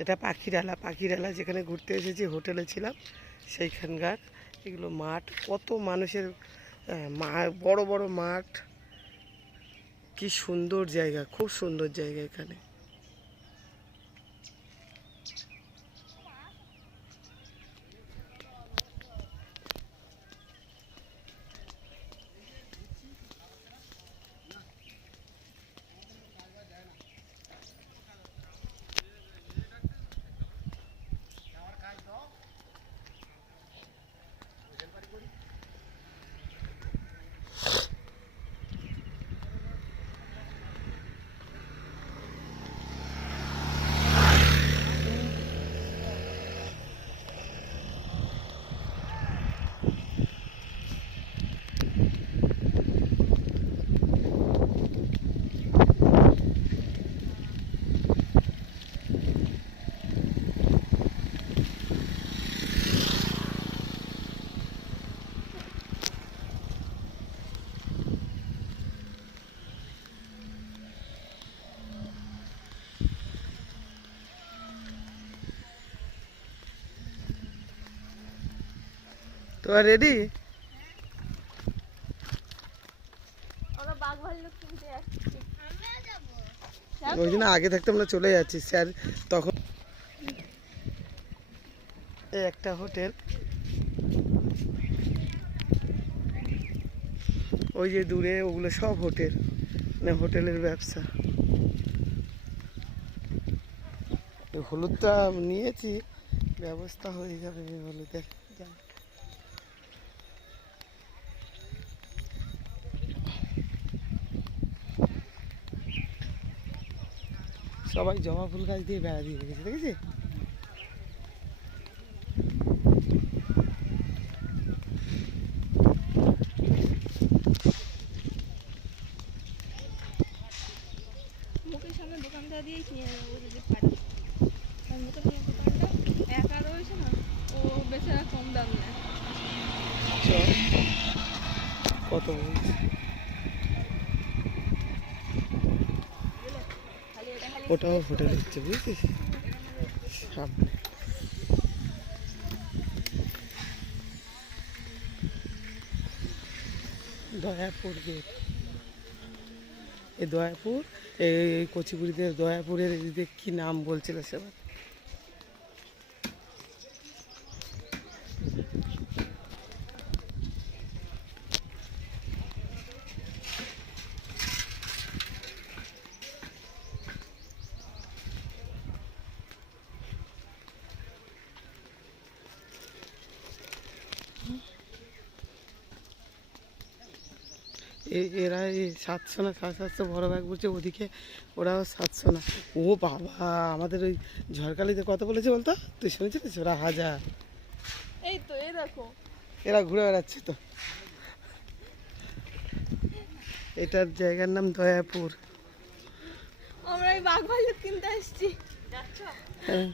এটা পাখিরালা যেখানে ঘুরতে এসেছি, হোটেলে ছিলাম সেইখানকার এগুলো মাঠ। কত মানুষের বড় বড় মাঠ, কি সুন্দর জায়গা, খুব সুন্দর জায়গা এখানে। তো রেডি? ওই জন্য আগে থাকতে আমরা চলে যাচ্ছি স্যার তখন। এই একটা হোটেল, ওই যে দূরে ওগুলো সব হোটেল, মানে হোটেলের ব্যবসা। হলুদটা নিয়েছি, ব্যবস্থা হয়ে যাবে হলুদের। সবাই জবা ফুল গাছ দিয়ে বেড়া দিয়ে রেখেছে, দেখেছি? মুখের সামনে দোকানটা দিয়েই কিনে নেবো যদি পারি। মুখের সামনে দোকানটা একা রয়েছে না, ও বেচারা কম দাম নেয়। কত বলছি, ওটাও হোটেল হচ্ছে, বুঝছিস? সামনে দয়াপুর গেট। এই দয়াপুর, এই কচিপুরিতে দয়াপুরের এদিকে কি নাম বলছিল সেবার? এরা এই 700 না 750 বড় ব্যাগ বলছে, ওদিকে ওরাও 700 না। ও বাবা, আমাদের ওই ঝড়খালিতে কত বলেছে বলতো? তুই শুনেছিস? ওরা 1000। এই তো এই দেখো, এরা ঘুরে বেড়াচ্ছে তো। এটার জায়গার নাম দয়াপুর। আমরা এই বাঘ ভাল্লুক কিনতে আসছি। হ্যাঁ।